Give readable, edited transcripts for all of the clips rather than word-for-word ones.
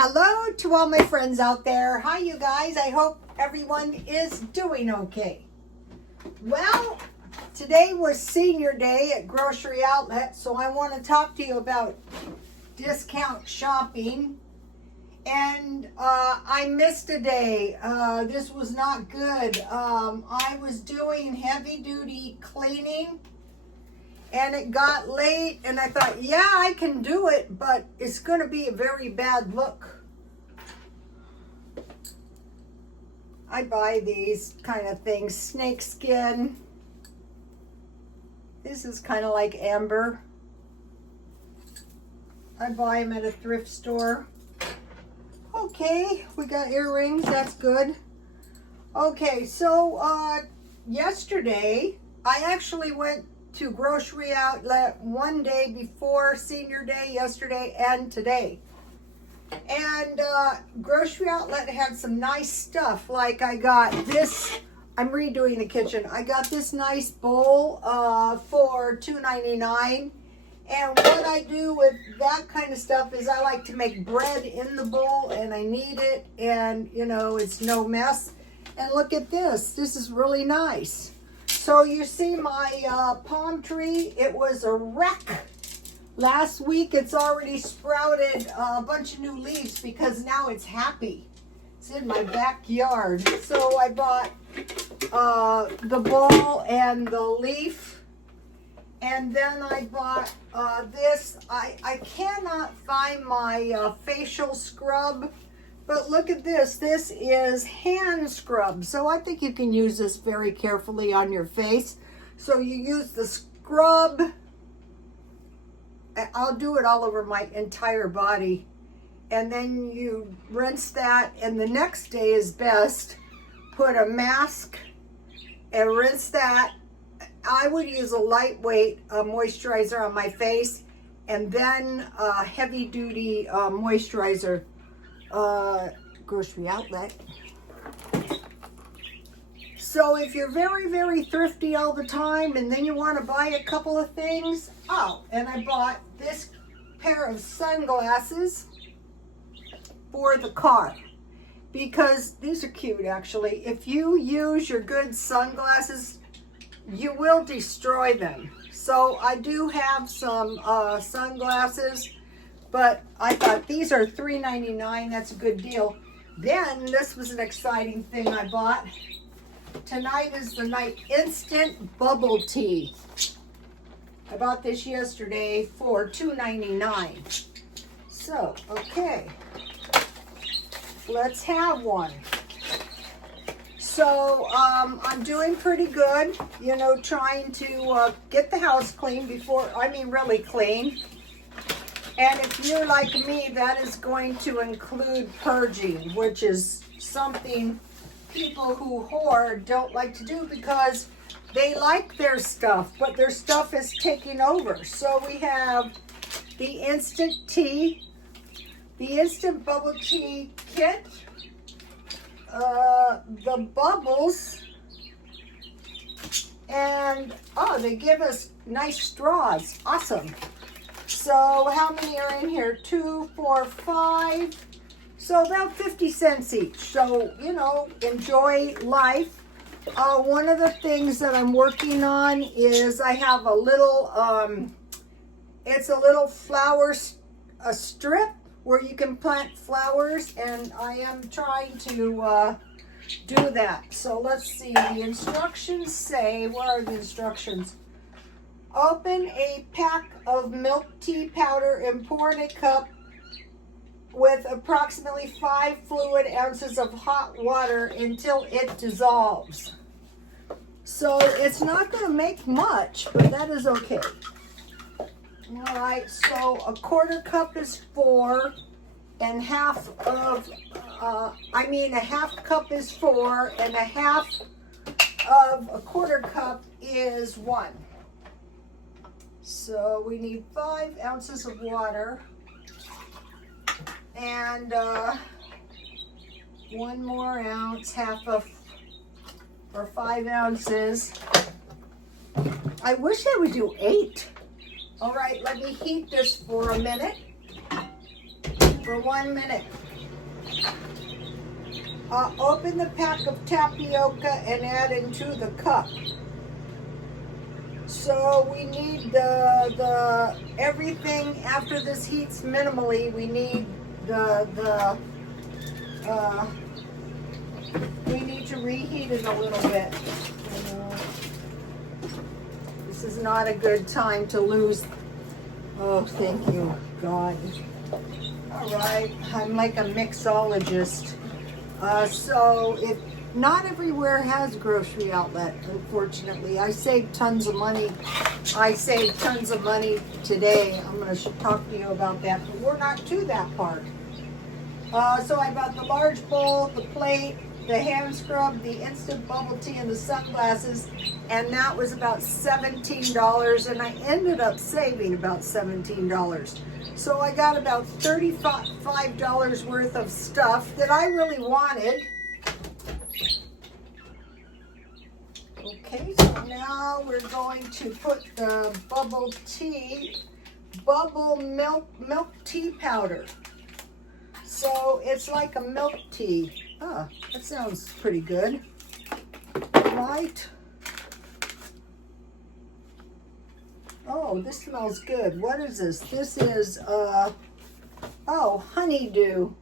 Hello to all my friends out there. Hi, you guys. I hope everyone is doing okay. Well, today was senior day at Grocery Outlet, so I want to talk to you about discount shopping. And I missed a day. This was not good. I was doing heavy duty cleaning and it got late and I thought, yeah, I can do it, but it's going to be a very bad look. I buy these kind of things, snake skin. This is kind of like amber. I buy them at a thrift store. Okay, we got earrings, that's good. Okay, so yesterday, I actually went to Grocery Outlet one day before senior day, yesterday and today. And Grocery Outlet had some nice stuff, like I got this, I'm redoing the kitchen. I got this nice bowl for $2.99. And what I do with that kind of stuff is I like to make bread in the bowl and I knead it and, you know, it's no mess. And look at this. This is really nice. So you see my palm tree, it was a wreck. Last week it's already sprouted a bunch of new leaves because now it's happy. It's in my backyard. So I bought the bowl and the leaf. And then I bought this. I cannot find my facial scrub, but look at this. This is hand scrub. So I think you can use this very carefully on your face. So you use the scrub. I'll do it all over my entire body. And then you rinse that. And the next day is best. Put a mask and rinse that. I would use a lightweight moisturizer on my face and then a heavy duty moisturizer. Grocery Outlet. So if you're very, very thrifty all the time and then you want to buy a couple of things. Oh, and I bought this pair of sunglasses for the car. Because these are cute actually. If you use your good sunglasses, you will destroy them. So I do have some sunglasses, but I thought these are $3.99. That's a good deal. Then this was an exciting thing I bought. Tonight is the night, instant bubble tea. I bought this yesterday for $2.99. So, okay, let's have one. So, I'm doing pretty good, you know, trying to get the house clean really clean. And if you're like me, that is going to include purging, which is something people who hoard don't like to do because they like their stuff, but their stuff is taking over. So we have the instant tea, the instant bubble tea kit, the bubbles, and they give us nice straws. Awesome. So how many are in here? 2, 4, 5. So about 50 cents each. So, you know, enjoy life. One of the things that I'm working on is I have a little, it's a little flower strip where you can plant flowers, and I am trying to do that. So let's see, the instructions say, where are the instructions? Open a pack of milk tea powder and pour in a cup with approximately 5 fluid ounces of hot water until it dissolves. So it's not going to make much, but that is okay. All right, so a quarter cup is 4, and a half cup is 4, and a half of a quarter cup is 1. So we need 5 ounces of water, and 1 more ounce, or 5 ounces. I wish I would do 8. All right, let me heat this for a minute. For 1 minute. Open the pack of tapioca and add into the cup. So we need the everything after this heats minimally. We need we need to reheat it a little bit. This is not a good time to lose. Oh, thank you, God. All right, I'm like a mixologist. Not everywhere has a grocery outlet, unfortunately. I saved tons of money. I saved tons of money today. I'm going to talk to you about that, but we're not to that part. So I bought the large bowl, the plate, the hand scrub, the instant bubble tea, and the sunglasses, and that was about $17, and I ended up saving about $17. So I got about $35 worth of stuff that I really wanted. Okay, so now we're going to put the bubble milk tea powder. So it's like a milk tea. Ah, that sounds pretty good. Right. Oh, this smells good. What is this? This is, honeydew.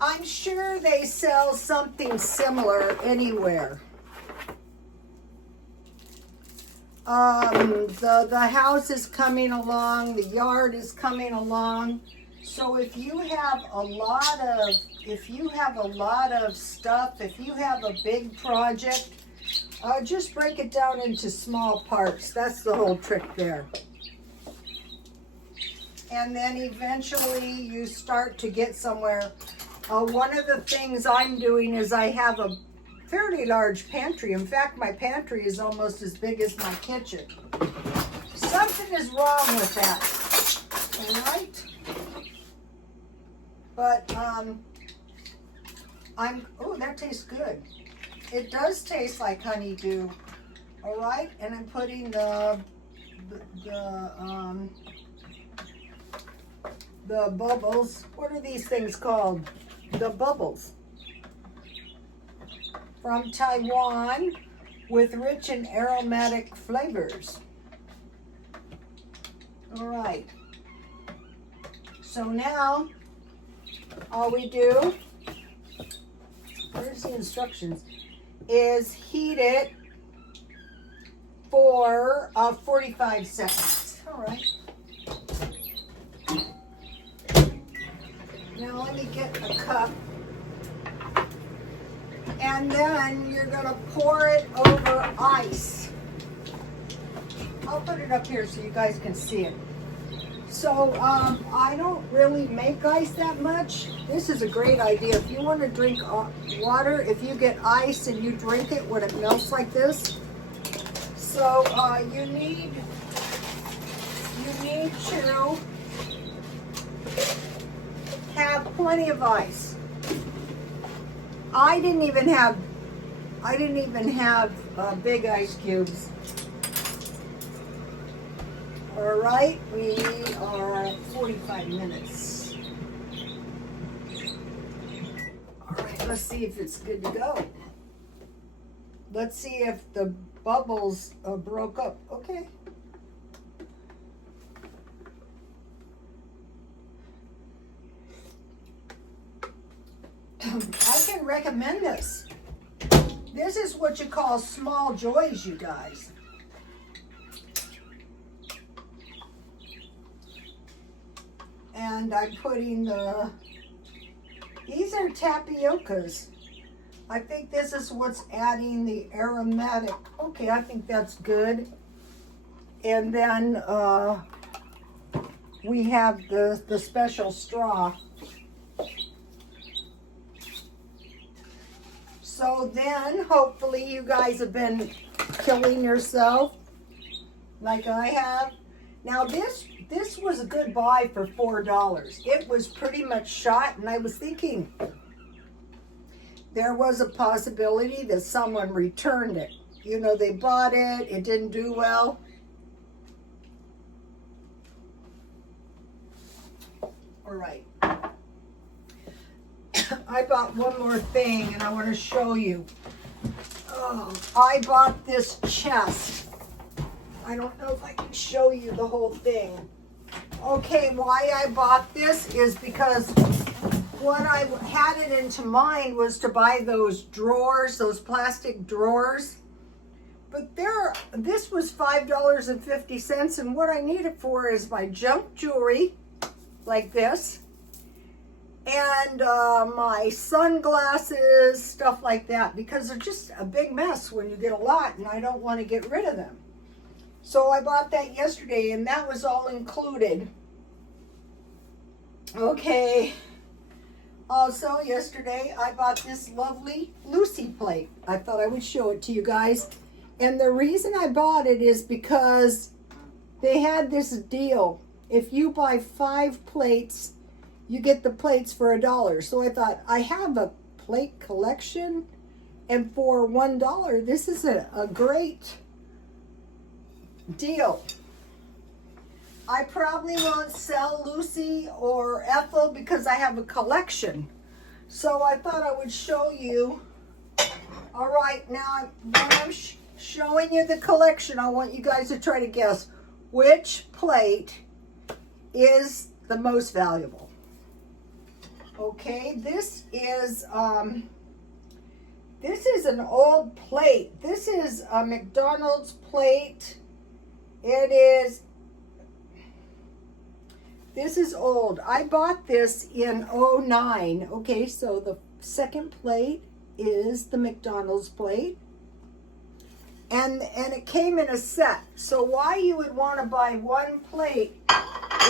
I'm sure they sell something similar anywhere. The house is coming along, the yard is coming along. So if you have a lot of stuff, if you have a big project, just break it down into small parts. That's the whole trick there. And then eventually you start to get somewhere. One of the things I'm doing is I have a fairly large pantry. In fact, my pantry is almost as big as my kitchen. Something is wrong with that, all right? But oh, that tastes good. It does taste like honeydew, all right? And I'm putting the bubbles. What are these things called? The bubbles. From Taiwan with rich and aromatic flavors. All right. So now all we do, where's the instructions, is heat it for 45 seconds. All right. Now let me get a cup. And then you're going to pour it over ice. I'll put it up here so you guys can see it. So I don't really make ice that much. This is a great idea. If you want to drink water, if you get ice and you drink it when it melts like this. So you need to have plenty of ice. I didn't even have big ice cubes. All right, we are at 45 minutes. All right, let's see if it's good to go. Let's see if the bubbles broke up. Okay. I can recommend this. This is what you call small joys, you guys. And I'm putting these are tapiocas. I think this is what's adding the aromatic. Okay, I think that's good. And then we have the special straw. So then, hopefully you guys have been killing yourself like I have. Now this was a good buy for $4. It was pretty much shot, and I was thinking there was a possibility that someone returned it. You know, they bought it, it didn't do well. All right. I bought one more thing and I want to show you. Oh, I bought this chest. I don't know if I can show you the whole thing. Okay, why I bought this is because what I had it into mind was to buy those drawers, those plastic drawers. But this was $5.50, and what I need it for is my junk jewelry, like this, and my sunglasses, stuff like that, because they're just a big mess when you get a lot, and I don't want to get rid of them. So I bought that yesterday, and that was all included. Okay. Also, yesterday, I bought this lovely Lucy plate. I thought I would show it to you guys. And the reason I bought it is because they had this deal. If you buy 5 plates, you get the plates for $1. So I thought, I have a plate collection, and for $1, this is a great deal. I probably won't sell Lucy or Ethel because I have a collection. So I thought I would show you. All right, now when I'm showing you the collection, I want you guys to try to guess which plate is the most valuable. Okay, this is an old plate. This is a McDonald's plate. This is old. I bought this in '09. Okay, so the second plate is the McDonald's plate. And it came in a set. So why you would want to buy one plate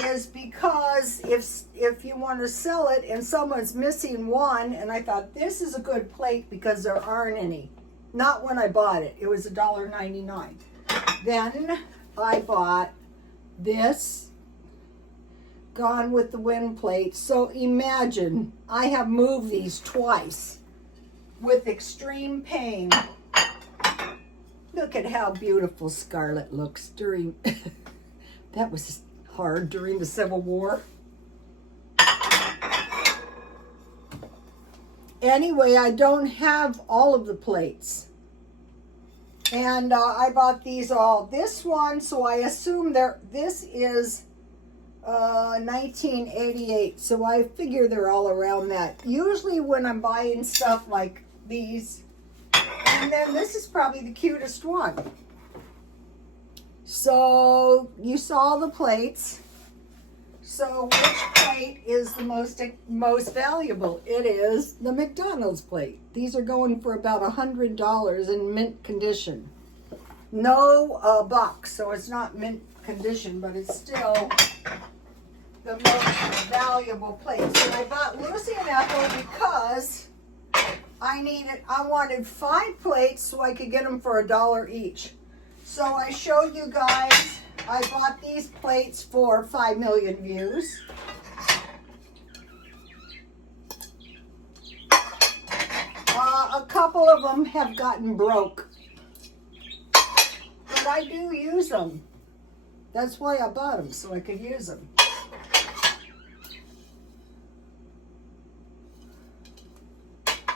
is because if you want to sell it and someone's missing one, and I thought this is a good plate because there aren't any. Not when I bought it. It was $1.99. Then I bought this Gone with the Wind plate. So imagine I have moved these twice with extreme pain. Look at how beautiful Scarlett looks during, that was hard during the Civil War. Anyway, I don't have all of the plates. And I bought these all. This one, so I assume this is 1988. So I figure they're all around that. Usually when I'm buying stuff like these, and then this is probably the cutest one. So you saw the plates. So which plate is the most valuable? It is the McDonald's plate. These are going for about $100 in mint condition. No box, so it's not mint condition, but it's still the most valuable plate. So I bought Lucy and Ethel because I wanted 5 plates so I could get them for $1 each. So I showed you guys, I bought these plates for 5 million views. A couple of them have gotten broke, but I do use them. That's why I bought them, so I could use them.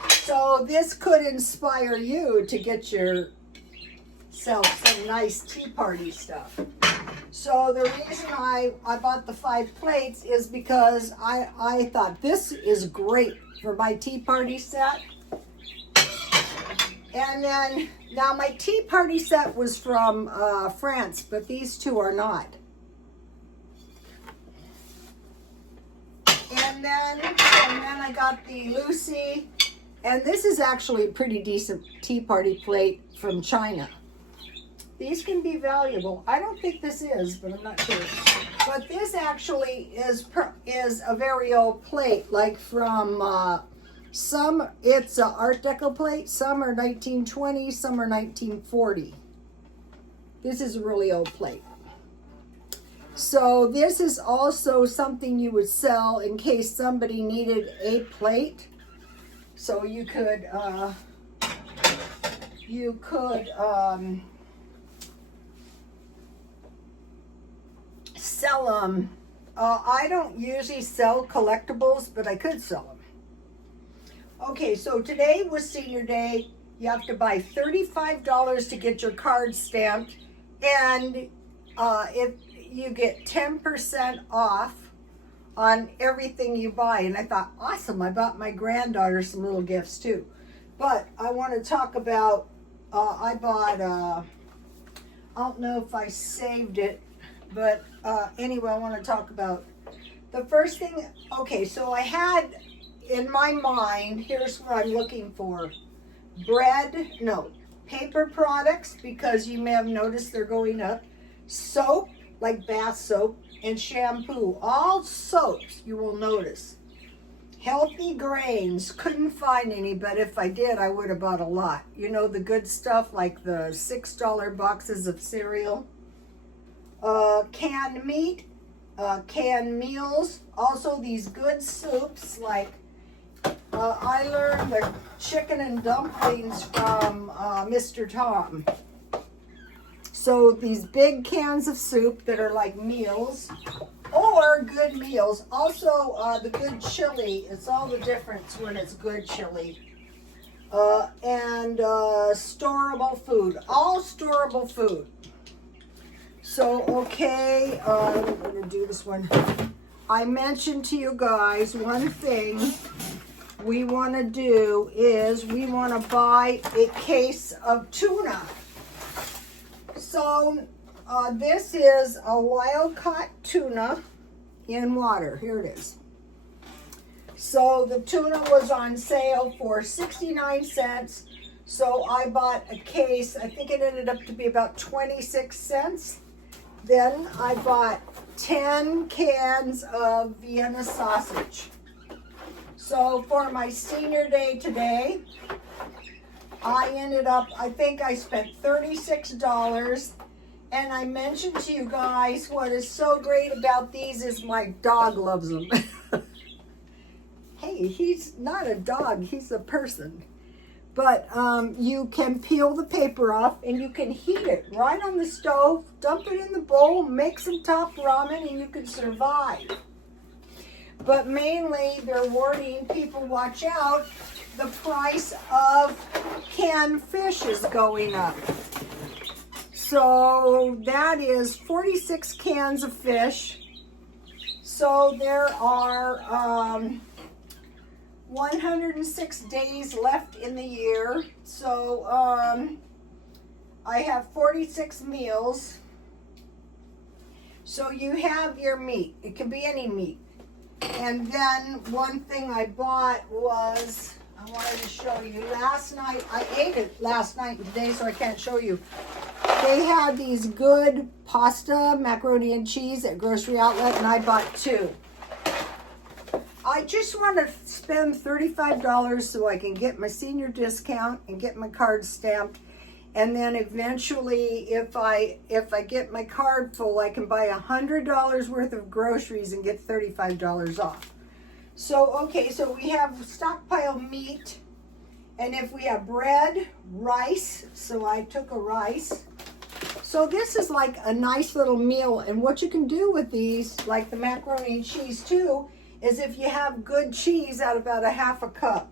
So this could inspire you to get yourself some nice tea party stuff. So the reason I bought the 5 plates is because I thought this is great for my tea party set. And then, now my tea party set was from France, but these 2 are not. And then I got the Lucy. And this is actually a pretty decent tea party plate from China. These can be valuable. I don't think this is, but I'm not sure. But this actually is a very old plate, like from some, it's an Art Deco plate. Some are 1920, some are 1940. This is a really old plate. So this is also something you would sell in case somebody needed a plate. So you could sell them I don't usually sell collectibles, but I could sell them. Okay, so today was senior day. You have to buy $35 to get your card stamped, and if you get 10% off on everything you buy. And I thought, awesome, I bought my granddaughter some little gifts too. But I want to talk about, I bought, I don't know if I saved it, but anyway, I want to talk about the first thing. Okay, so I had in my mind, here's what I'm looking for. Paper products, because you may have noticed they're going up. Soap, like bath soap, and shampoo. All soaps, you will notice. Healthy grains, couldn't find any, but if I did, I would have bought a lot. You know, the good stuff like the $6 boxes of cereal. Canned meat, canned meals. Also these good soups like, I learned the chicken and dumplings from Mr. Tom. So these big cans of soup that are like meals or good meals. Also the good chili. It's all the difference when it's good chili. And storable food. All storable food. So, okay, I'm going to do this one. I mentioned to you guys one thing we want to do is we want to buy a case of tuna. So this is a wild caught tuna in water. Here it is. So the tuna was on sale for 69 cents. So I bought a case. I think it ended up to be about 26 cents. Then I bought 10 cans of Vienna sausage. So for my senior day today, I ended up, I think I spent $36. And I mentioned to you guys what is so great about these is my dog loves them. Hey, he's not a dog, he's a person. But you can peel the paper off and you can heat it right on the stove, dump it in the bowl, make some top ramen, and you can survive. But mainly they're warning people, watch out, the price of canned fish is going up. So that is 46 cans of fish. So there are 106 days left in the year. So I have 46 meals. So you have your meat. It can be any meat. And then one thing I bought was, I wanted to show you. Last night, I ate it last night and today, so I can't show you. They had these good pasta, macaroni and cheese at Grocery Outlet, and I bought 2. I just want to spend $35 so I can get my senior discount and get my card stamped. And then eventually, if I get my card full, I can buy $100 worth of groceries and get $35 off. So, okay, so we have stockpile meat. And if we have bread, rice, so I took a rice. So this is like a nice little meal. And what you can do with these, like the macaroni and cheese too, is if you have good cheese, add about a half a cup.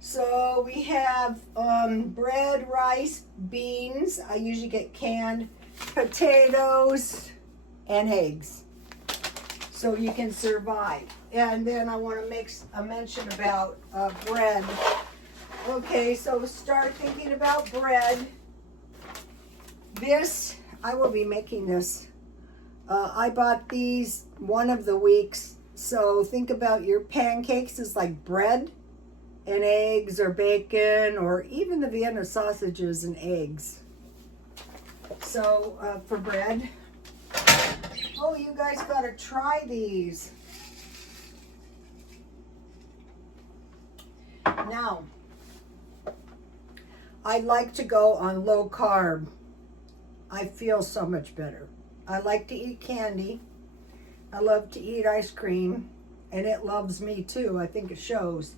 So we have bread, rice, beans. I usually get canned potatoes and eggs. So you can survive. And then I want to make a mention about bread. Okay, so start thinking about bread. This, I will be making this. I bought these one of the weeks. So think about your pancakes as like bread and eggs or bacon or even the Vienna sausages and eggs. So for bread. Oh, you guys got to try these. Now, I like to go on low carb. I feel so much better. I like to eat candy. I love to eat ice cream, and it loves me too. I think it shows.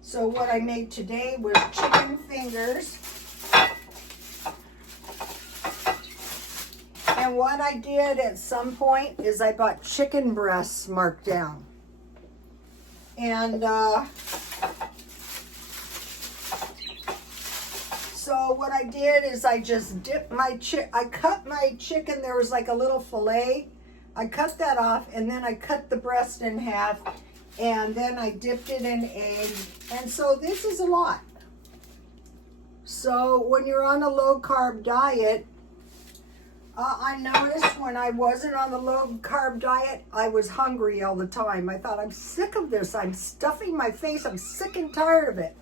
So what I made today was chicken fingers. And what I did at some point is I bought chicken breasts marked down. And so what I did is I just dipped my I cut my chicken. There was like a little fillet. I cut that off, and then I cut the breast in half, and then I dipped it in egg. And so this is a lot. So when you're on a low carb diet, I noticed when I wasn't on the low carb diet, I was hungry all the time. I thought, I'm sick of this. I'm stuffing my face. I'm sick and tired of it.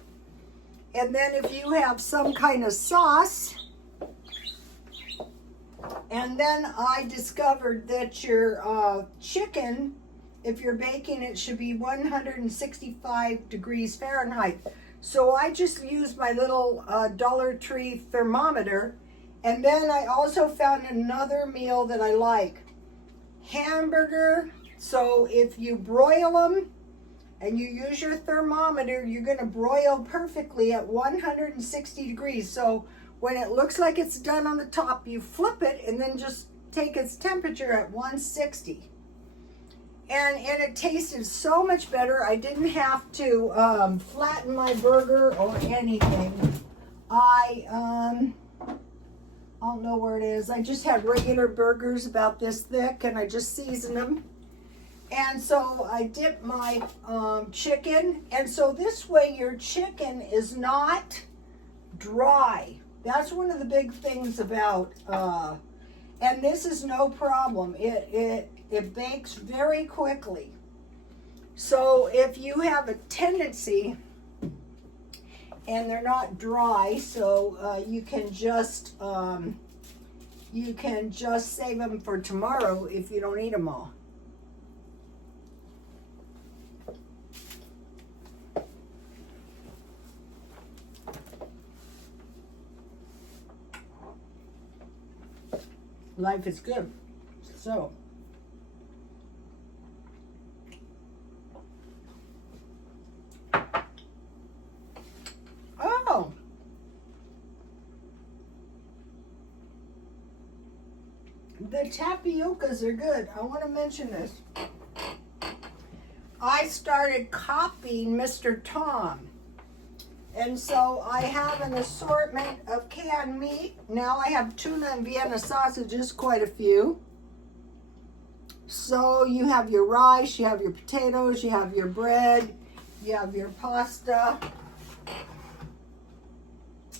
And then if you have some kind of sauce, and then I discovered that your chicken, if you're baking it, should be 165 degrees Fahrenheit. So I just used my little Dollar Tree thermometer. And then I also found another meal that I like. Hamburger. So if you broil them and you use your thermometer, you're going to broil perfectly at 160 degrees. So when it looks like it's done on the top, you flip it and then just take its temperature at 160. And it tasted so much better. I didn't have to flatten my burger or anything. I don't know where it is. I just had regular burgers about this thick, and I just seasoned them. And so I dipped my chicken. And so this way your chicken is not dry. That's one of the big things about, and this is no problem. It bakes very quickly. So if you have a tendency, and they're not dry, so you can just save them for tomorrow if you don't eat them all. Life is good. So the tapiocas are good. I want to mention this. I started copying Mr. Tom. And so I have an assortment of canned meat. Now I have tuna and Vienna sausages, quite a few. So you have your rice, you have your potatoes, you have your bread, you have your pasta.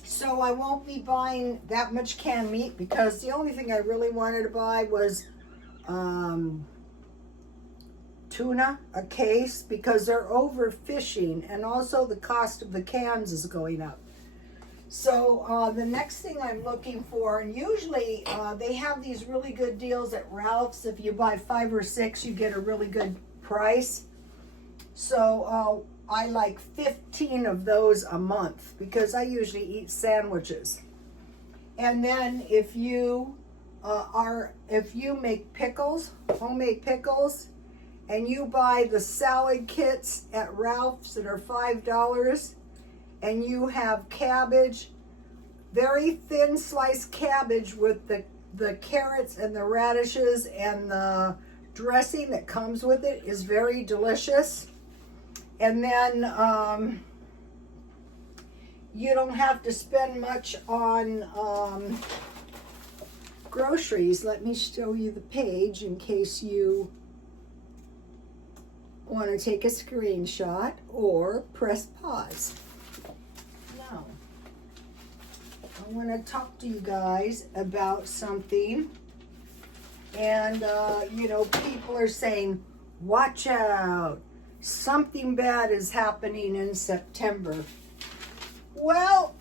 So I won't be buying that much canned meat because the only thing I really wanted to buy was tuna, a case, because they're overfishing, and also the cost of the cans is going up. So the next thing I'm looking for, and usually they have these really good deals at Ralph's. If you buy 5 or 6, you get a really good price. So I like 15 of those a month because I usually eat sandwiches. And then if you make pickles, homemade pickles, and you buy the salad kits at Ralph's that are $5, and you have cabbage, very thin sliced cabbage with the carrots and the radishes, and the dressing that comes with it is very delicious. And then you don't have to spend much on groceries. Let me show you the page in case you want to take a screenshot or press pause. Now, I want to talk to you guys about something. And, people are saying, watch out. Something bad is happening in September. Well,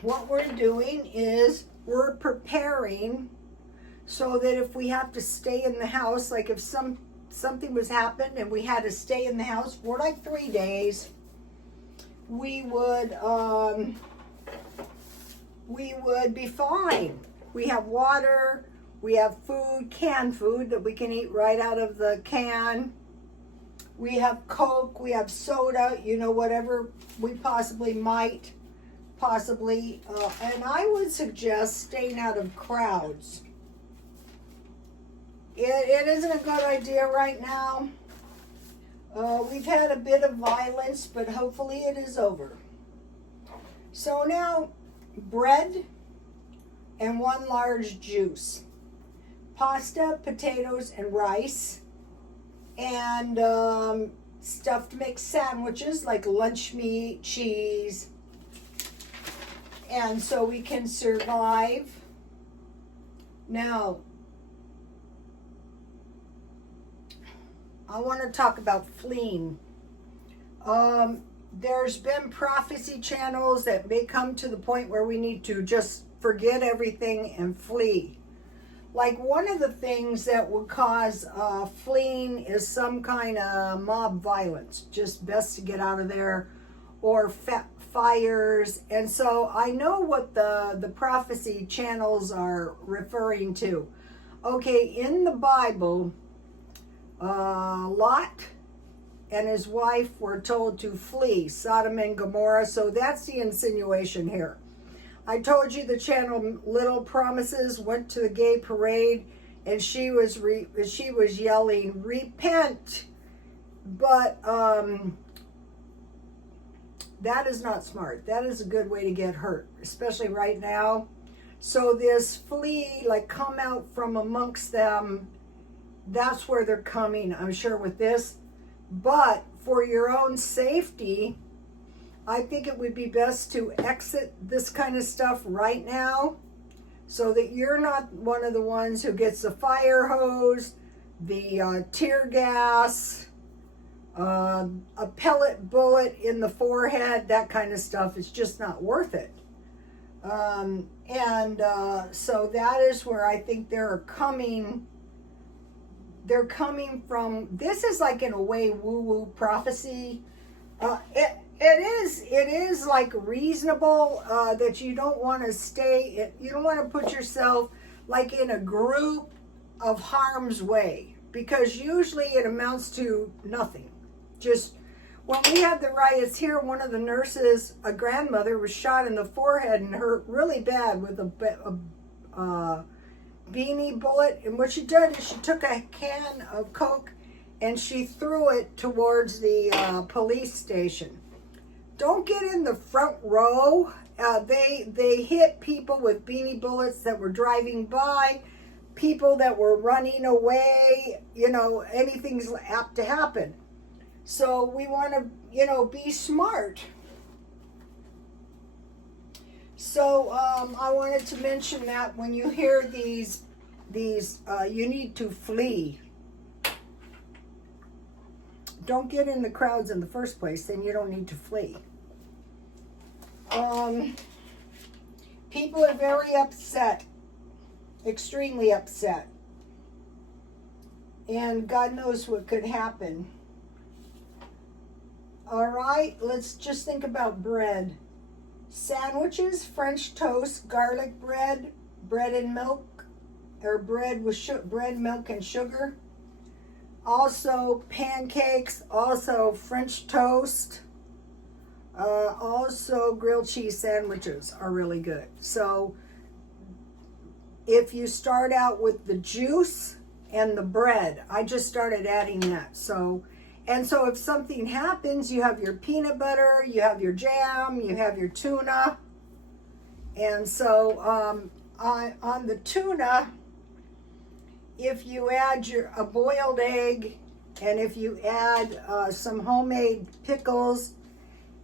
what we're doing is we're preparing so that if we have to stay in the house, like if something was happened and we had to stay in the house for like 3 days, we would be fine. We have water. We have food, canned food that we can eat right out of the can. We have Coke, we have soda, whatever we possibly might possibly, and I would suggest staying out of crowds. It isn't a good idea right now. We've had a bit of violence, but hopefully it is over. So now, bread and 1 large juice. Pasta, potatoes, and rice. And stuff to make sandwiches like lunch meat, cheese. And so we can survive. Now, I want to talk about fleeing. There's been prophecy channels that may come to the point where we need to just forget everything and flee. Like one of the things that would cause fleeing is some kind of mob violence. Just best to get out of there, or fires. And so I know what the prophecy channels are referring to. Okay, in the Bible, Lot and his wife were told to flee Sodom and Gomorrah. So that's the insinuation here. I told you the channel Little Promises went to the gay parade, and she was yelling, "Repent!" But that is not smart. That is a good way to get hurt, especially right now. So this flee, like come out from amongst them, that's where they're coming, I'm sure, with this. But for your own safety, I think it would be best to exit this kind of stuff right now, so that you're not one of the ones who gets the fire hose, the tear gas, a pellet bullet in the forehead, that kind of stuff. It's just not worth it. So that is where I think they're coming from. This is like, in a way, woo-woo prophecy. It is like reasonable that you don't want to you don't want to put yourself like in a group of harm's way, because usually it amounts to nothing. Just when we had the riots here, one of the nurses, a grandmother, was shot in the forehead and hurt really bad with a beanie bullet. And what she did is she took a can of Coke and she threw it towards the police station. Don't get in the front row. They hit people with beanie bullets that were driving by, people that were running away. Anything's apt to happen. So we want to, be smart. So I wanted to mention that when you hear these, you need to flee. Don't get in the crowds in the first place, then you don't need to flee. People are very upset, extremely upset. And God knows what could happen. All right, let's just think about bread. Sandwiches, French toast, garlic bread, bread and milk, or bread with bread, milk, and sugar. Also pancakes, also French toast, also grilled cheese sandwiches are really good. So if you start out with the juice and the bread, I just started adding that. So if something happens, you have your peanut butter, you have your jam, you have your tuna. And so on the tuna, if you add a boiled egg, and if you add some homemade pickles,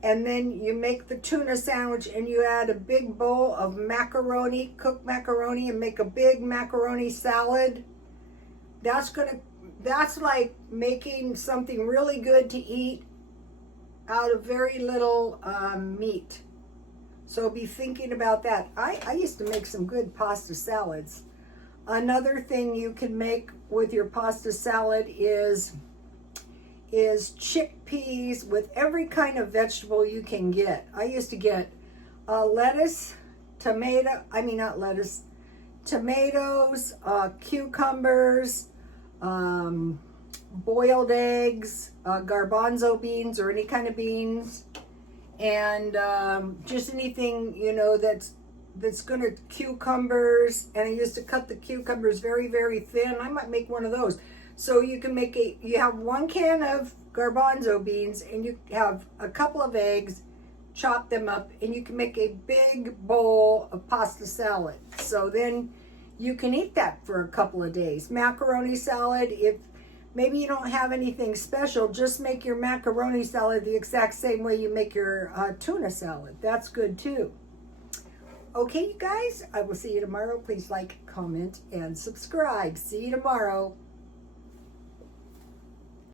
and then you make the tuna sandwich and you add a big bowl of macaroni, cooked macaroni, and make a big macaroni salad, that's like making something really good to eat out of very little meat. So be thinking about that. I used to make some good pasta salads. Another thing you can make with your pasta salad is chickpeas with every kind of vegetable you can get. I used to get lettuce, tomatoes, cucumbers, boiled eggs, garbanzo beans or any kind of beans, and just anything, you know, that's gonna, cucumbers, and I used to cut the cucumbers very, very thin. I might make one of those. So you can make you have 1 can of garbanzo beans, and you have a couple of eggs, chop them up, and you can make a big bowl of pasta salad. So then you can eat that for a couple of days. Macaroni salad, if maybe you don't have anything special, just make your macaroni salad the exact same way you make your tuna salad. That's good too. Okay, you guys, I will see you tomorrow. Please like, comment, and subscribe. See you tomorrow.